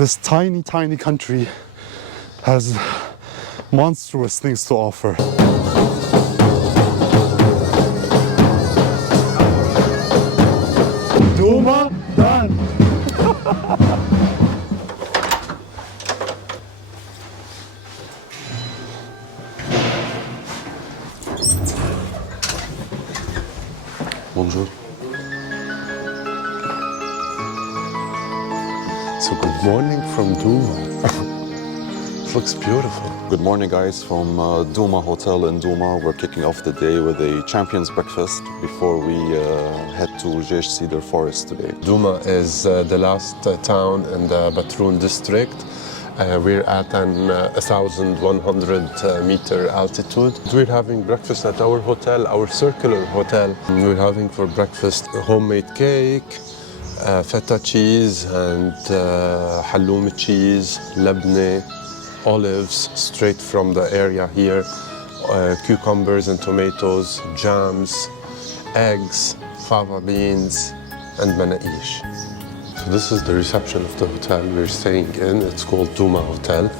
This tiny, tiny country has monstrous things to offer. Douma done! Bonjour. So good morning from Douma. It looks beautiful. Good morning, guys, from Douma Hotel in Douma. We're kicking off the day with a champion's breakfast before we head to Jaj Cedar Forest today. Douma is the last town in the Batroun district. We're at an 1,100 meter altitude. We're having breakfast at our hotel, our circular hotel. We're having for breakfast homemade cake, feta cheese and halloumi cheese, labneh, olives straight from the area here, cucumbers and tomatoes, jams, eggs, fava beans, and manaish. So this is the reception of the hotel we're staying in. It's called Douma Hotel.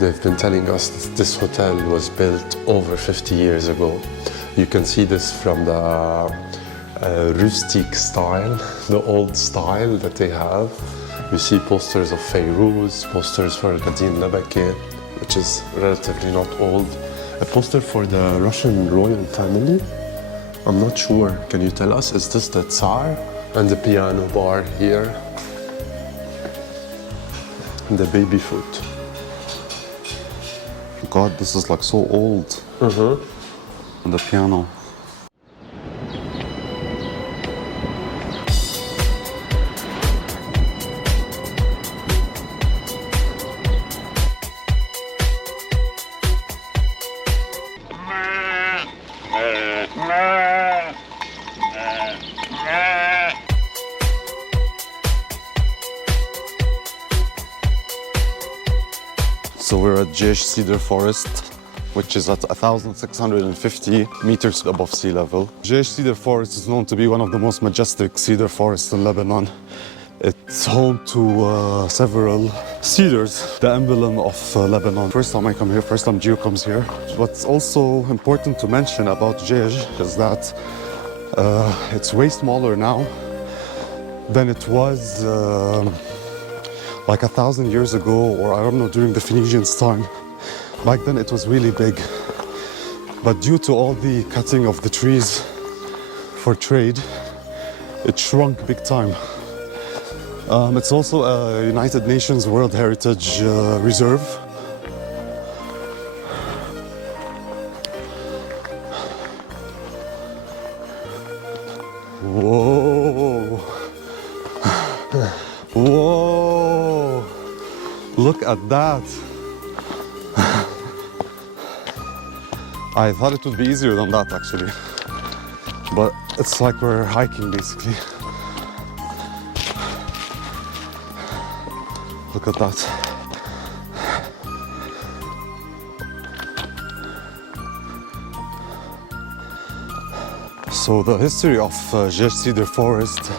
They've been telling us that this hotel was built over 50 years ago. You can see this from the rustic style, the old style that they have. You see posters of Fayrouz, posters for Qadim Labaki, which is relatively not old. A poster for the Russian royal family. I'm not sure. Can you tell us? Is this the Tsar? And the piano bar here. And the baby foot. God, this is like so old. And the piano. So we're at Jaj Cedar Forest, which is at 1,650 meters above sea level. Jaj Cedar Forest is known to be one of the most majestic cedar forests in Lebanon. It's home to several cedars, the emblem of Lebanon. First time I come here, first time Gio comes here. What's also important to mention about Jaj is that it's way smaller now than it was like 1,000 years ago, or I don't know, during the Phoenicians' time. Back then it was really big. But due to all the cutting of the trees for trade, it shrunk big time. It's also a United Nations World Heritage Reserve. Whoa! Whoa! Look at that! I thought it would be easier than that, actually. But it's like we're hiking, basically. Look at that. So the history of Jaj Cedar Forest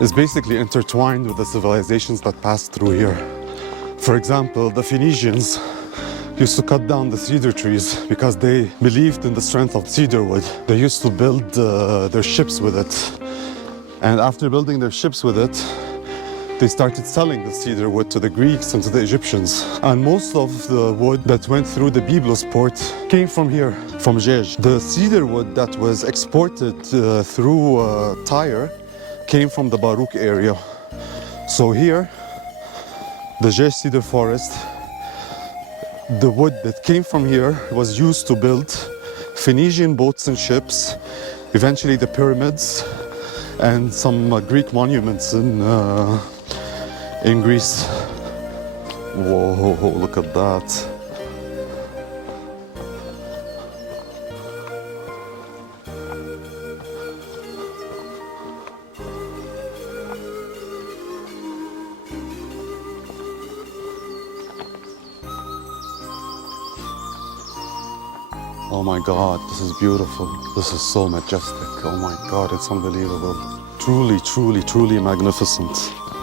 is basically intertwined with the civilizations that passed through here. For example, the Phoenicians used to cut down the cedar trees because they believed in the strength of cedar wood. They used to build their ships with it. And after building their ships with it, they started selling the cedar wood to the Greeks and to the Egyptians. And most of the wood that went through the Byblos port came from here, from Jaj. The cedar wood that was exported through Tyre came from the Barouk area. So here, the Jaj Cedar Forest, the wood that came from here was used to build Phoenician boats and ships, eventually the pyramids, and some Greek monuments in Greece. Whoa, look at that. Oh my God, this is beautiful. This is so majestic. Oh my God, it's unbelievable. Truly, truly, truly magnificent.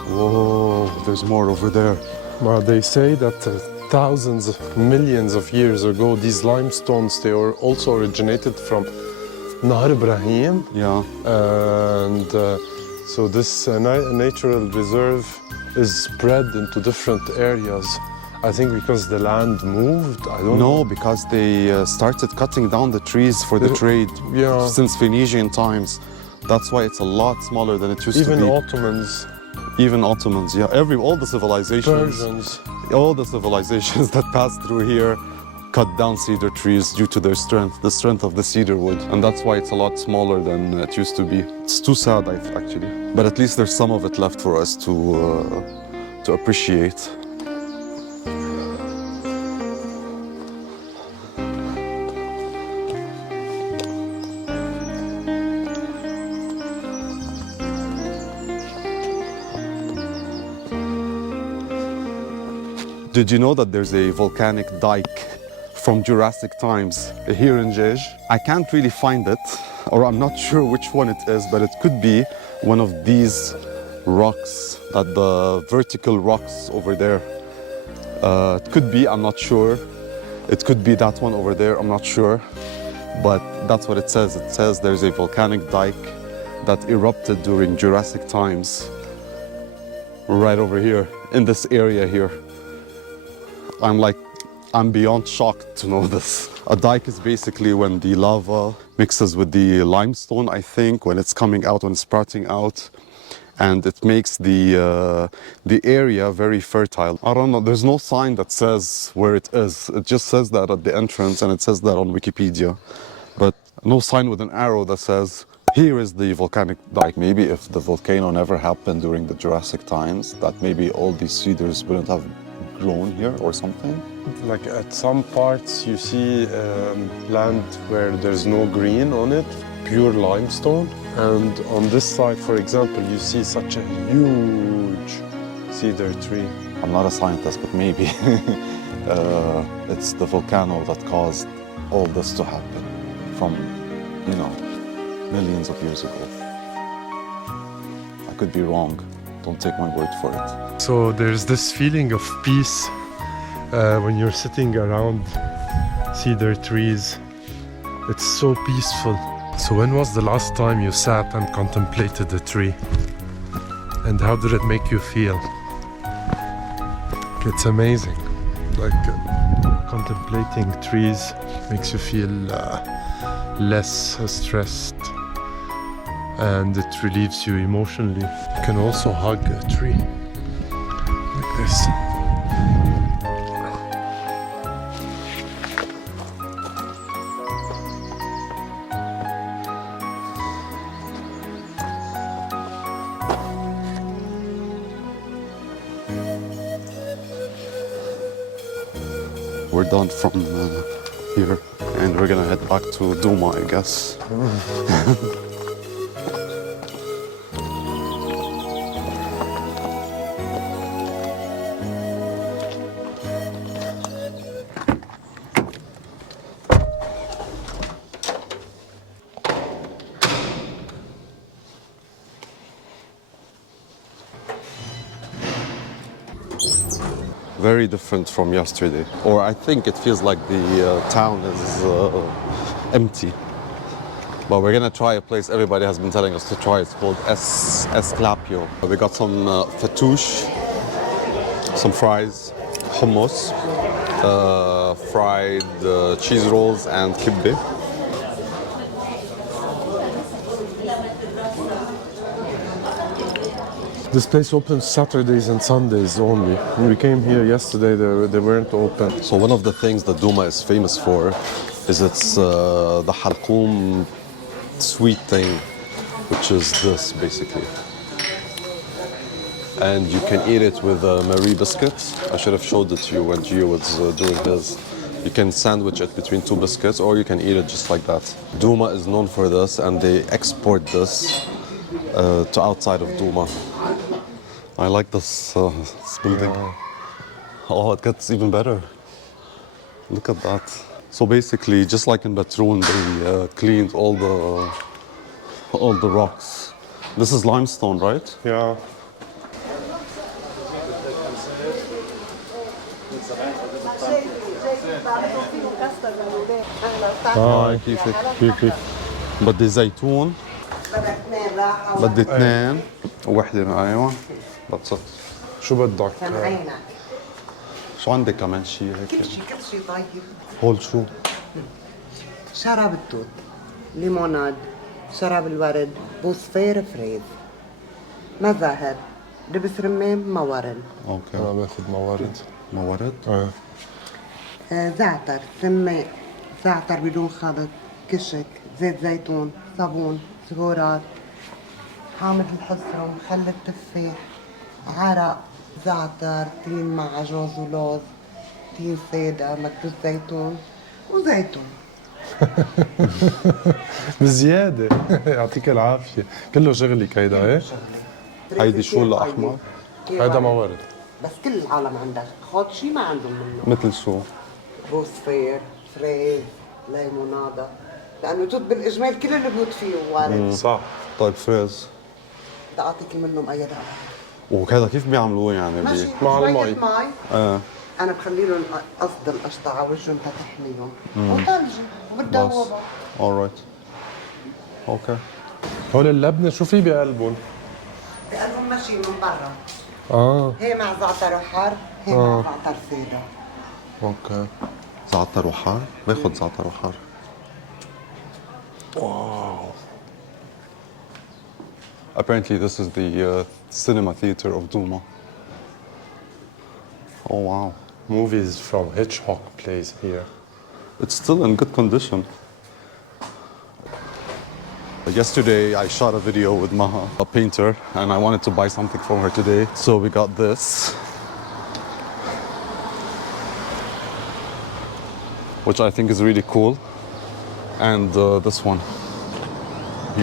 Whoa, there's more over there. Well, they say that thousands of millions of years ago, these limestones, they were also originated from Nahar Ibrahim. Yeah. And so this natural reserve is spread into different areas. I think because the land moved, I don't know. No, because they started cutting down the trees for the trade Yeah. since Phoenician times. That's why it's a lot smaller than it used Even to be. Ottomans, Even Ottomans, yeah. All the civilizations, Persians. all the civilizations that passed through here cut down cedar trees due to their strength, the strength of the cedar wood. And that's why it's a lot smaller than it used to be. It's too sad, actually. But at least there's some of it left for us to appreciate. Did you know that there's a volcanic dike from Jurassic times here in Jaj? I can't really find it, or I'm not sure which one it is, but it could be one of these rocks, that the vertical rocks over there. It could be, I'm not sure. It could be that one over there, I'm not sure. But that's what it says. It says there's a volcanic dike that erupted during Jurassic times, right over here, in this area here. I'm beyond shocked to know this. A dike is basically when the lava mixes with the limestone, I think, when it's coming out, when it's sprouting out, and it makes the area very fertile. I don't know, there's no sign that says where it is. It just says that at the entrance, and it says that on Wikipedia. But no sign with an arrow that says, here is the volcanic dike. Maybe if the volcano never happened during the Jurassic times, that maybe all these cedars wouldn't have grown here or something. Like at some parts you see land where there's no green on it, pure limestone. And on this side, for example, you see such a huge cedar tree. I'm not a scientist, but maybe it's the volcano that caused all this to happen from, millions of years ago. I could be wrong. Don't take my word for it. So there's this feeling of peace when you're sitting around cedar trees. It's so peaceful. So when was the last time you sat and contemplated a tree? And how did it make you feel? It's amazing. Like contemplating trees makes you feel less stressed, and it relieves you emotionally. You can also hug a tree like this. We're done from here, and we're gonna head back to Douma, I guess. Very different from yesterday, or I think it feels like the town is empty. But we're gonna try a place everybody has been telling us to try. It's called Esclapio. We got some fattoush, some fries, hummus, fried cheese rolls, and kibbeh. This place opens Saturdays and Sundays only. When we came here yesterday, they weren't open. So one of the things that Douma is famous for is its the halkoum sweet thing, which is this basically. And you can eat it with Marie biscuits. I should have showed it to you when Gio was doing his. You can sandwich it between two biscuits, or you can eat it just like that. Douma is known for this, and they export this to outside of Douma. I like this building. Yeah. Oh, it gets even better. Look at that. So basically, just like in Batroun, they cleaned all the rocks. This is limestone, right? Yeah. هاي كيفك؟ كيفك؟ بدي زيتون، بدي اثنين ووحدة ايوه بتصط. شو بدك؟ شو عندك كمان شيء هيك؟ كل شيء طيب. هول شو؟ شراب التوت، ليموناد، شراب الورد، بوصفير فريز، مزهر، دبس رمان، مورد، اوكي. انا باخذ موارد. موارد؟ زعتر، سماق، زعتر بدون خلط، كشك، زيت زيتون، صابون، سكورات، حامض الحصرم، خل التفاح، عرق، زعتر، تين مع جوز ولوز، تين سادة، مكبوس زيتون وزيتون. بزيادة. يعطيك العافية. كله شغلك هيدا ايه؟ هيدي شو الأحمر؟ هيدا موارد. بس كل العالم عندها خد شي ما عندهم منه. مثل شو؟ بوصفير، فريز، ليمونادا، لأنه توت بالإجمال كل اللي بيوت فيه وارد. صح. طيب فريز. بدي أعطيك منهم أي دعوة. وهذا كيف بيعملوه يعني؟ ماشي مع شوية المي. مي. ايه أنا بخلي لهم قصد القشطة على وجههم تحميهم. وثلجي وبتدوبها. alright. اوكي. هول اللبنة شو في بقلبهم؟ بقلبهم ماشي من برا. هي مع زعتر وحار، هي مع زعتر سادة. اوكي. زعتر وحار؟ باخذ زعتر وحار. واو. Apparently this is the cinema theater of Douma. Oh wow. Movies from Hitchcock plays here. It's still in good condition. Yesterday I shot a video with Maha, a painter, and I wanted to buy something from her today. So we got this. Which I think is really cool. And this one.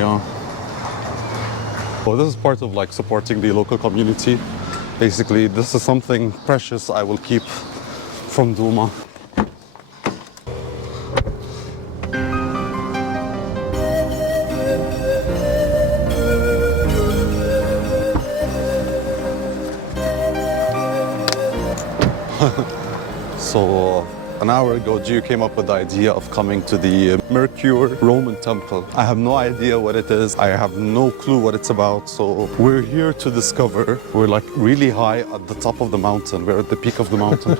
Yeah. Well, this is part of like supporting the local community. Basically, this is something precious I will keep from Douma. So an hour ago, Gio came up with the idea of coming to the Mercure Roman Temple. I have no idea what it is. I have no clue what it's about. So we're here to discover. We're like really high at the top of the mountain. We're at the peak of the mountain.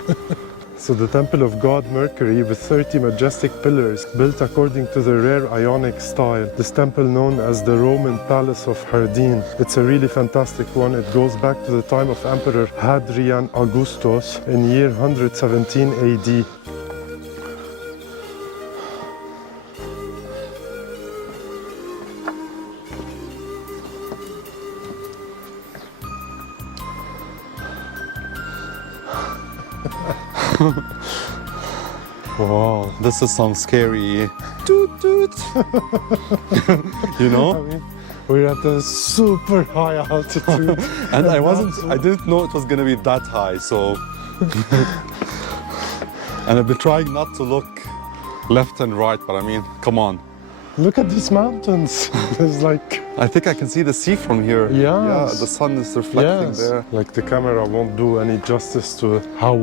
So the temple of god Mercury with 30 majestic pillars built according to the rare Ionic style. This temple known as the Roman Palace of Hardini. It's a really fantastic one. It goes back to the time of Emperor Hadrian Augustus in year 117 AD. Wow, this is some scary toot toot. You know? I mean, we're at a super high altitude. And I didn't know it was gonna be that high, so. And I've been trying not to look left and right, but I mean, come on. Look at these mountains. There's like... I think I can see the sea from here. Yes. Yeah, the sun is reflecting there. Like the camera won't do any justice to how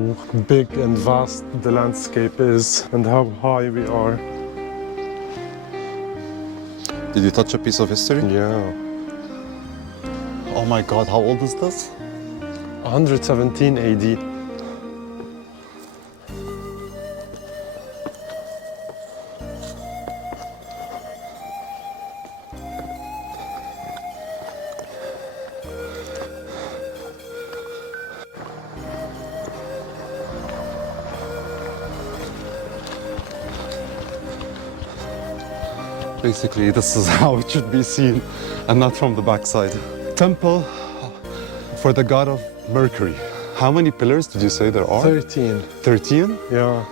big and vast the landscape is and how high we are. Did you touch a piece of history? Yeah. Oh my God, how old is this? 117 AD. Basically, this is how it should be seen, and not from the backside. Temple for the god of Mercury. How many pillars did you say there are? 13. 13? Yeah.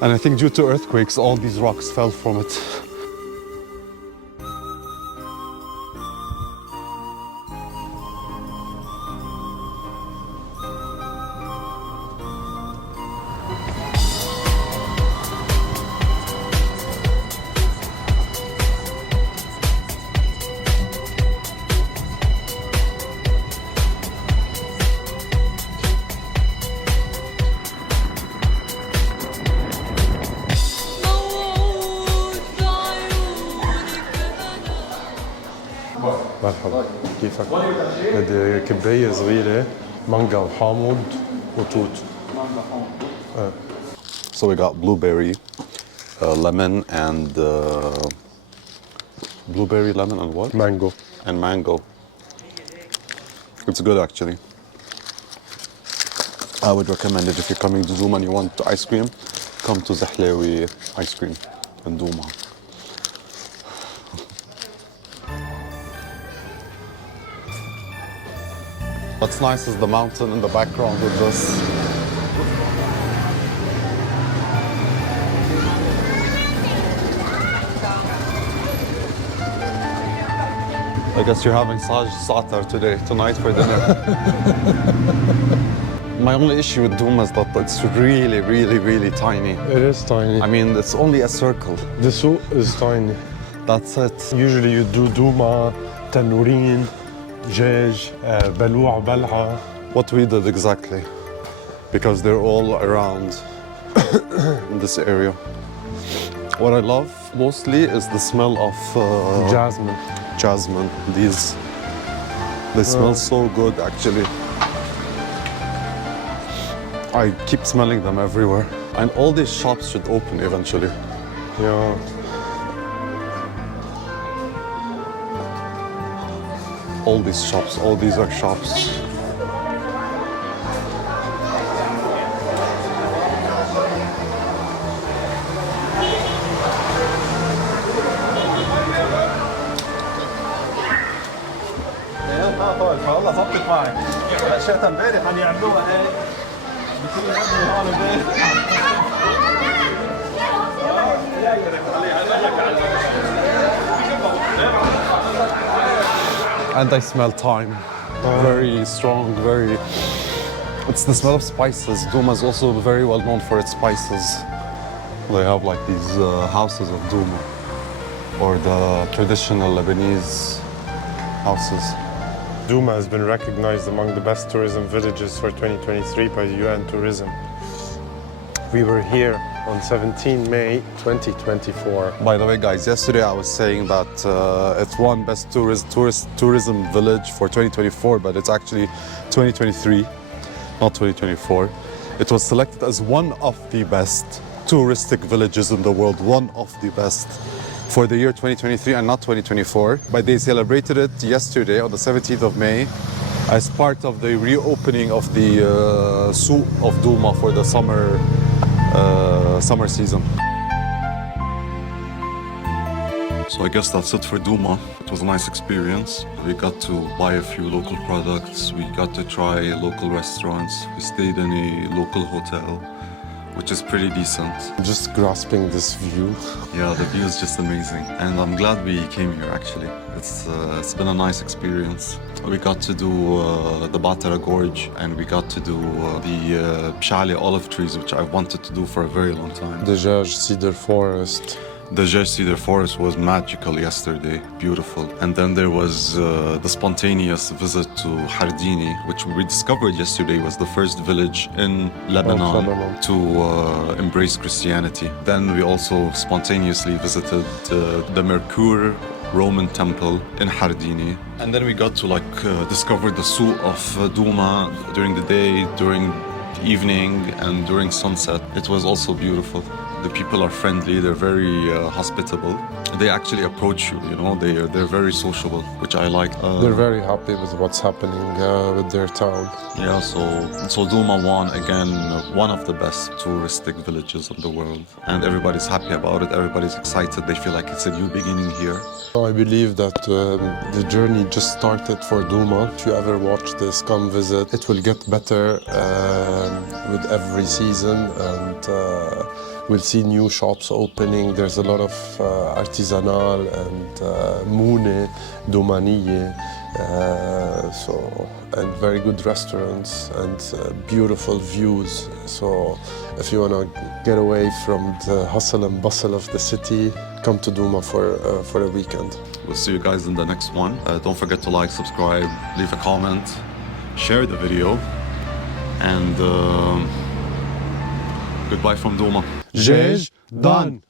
And I think due to earthquakes, all these rocks fell from it. كيفك؟ بدي كباية صغيرة مانجا وحامض وتوت. So we got blueberry, lemon, and blueberry, lemon, and what? Mango. And mango. It's good actually. I would recommend it if you're coming to Douma and you want ice cream. Come to Zahlawi ice cream in Douma. What's nice is the mountain in the background with this. I guess you're having Jaj Cedar tonight for dinner. My only issue with Douma is that it's really, really, really tiny. It is tiny. I mean, it's only a circle. The souk is tiny. That's it. Usually you do Douma, Tanourin, Jaj, Balou' Bal'a. What we did exactly. Because they're all around in this area. What I love mostly is the smell of Jasmine. jasmine. They smell so good actually. I keep smelling them everywhere. And all these shops should open eventually. Yeah. All these shops, all these are shops. والله ظبطت معي الاشياء امبارح عم يعملوها هيك بصير يعملوا هون And I smell thyme. Very strong, very... It's the smell of spices. Douma is also very well known for its spices. They have like these houses of Douma, or the traditional Lebanese houses. Douma has been recognized among the best tourism villages for 2023 by UN Tourism. We were here on 17 May 2024. By the way, guys, yesterday I was saying that it's one best tourism village for 2024, but it's actually 2023, not 2024. It was selected as one of the best touristic villages in the world, one of the best for the year 2023 and not 2024. But they celebrated it yesterday on the 17th of May as part of the reopening of the Souk of Douma for the summer season. So I guess that's it for Douma. It was a nice experience. We got to buy a few local products. We got to try local restaurants. We stayed in a local hotel, which is pretty decent. Just grasping this view. Yeah, the view is just amazing. And I'm glad we came here actually. It's been a nice experience. We got to do the Batara Gorge, and we got to do the Pshali olive trees, which I wanted to do for a very long time. The Jaj Cedar Forest. The Jaj Cedar Forest was magical yesterday, beautiful. And then there was the spontaneous visit to Hardini, which we discovered yesterday was the first village in Lebanon to embrace Christianity. Then we also spontaneously visited the Mercure Roman Temple in Hardini. And then we got to discover the Souk of Douma during the day, during the evening, and during sunset. It was also beautiful. The people are friendly, they're very hospitable. They actually approach you, they're very sociable, which I like. They're very happy with what's happening with their town. Yeah, so Douma won again, one of the best touristic villages in the world. And everybody's happy about it, everybody's excited, they feel like it's a new beginning here. I believe that the journey just started for Douma. If you ever watch this, come visit. It will get better with every season, and we'll see new shops opening. There's a lot of artisanal and moune, doumaniye, and very good restaurants and beautiful views. So if you want to get away from the hustle and bustle of the city, come to Douma for a weekend. We'll see you guys in the next one. Don't forget to like, subscribe, leave a comment, share the video, and goodbye from Douma. Jaj, done.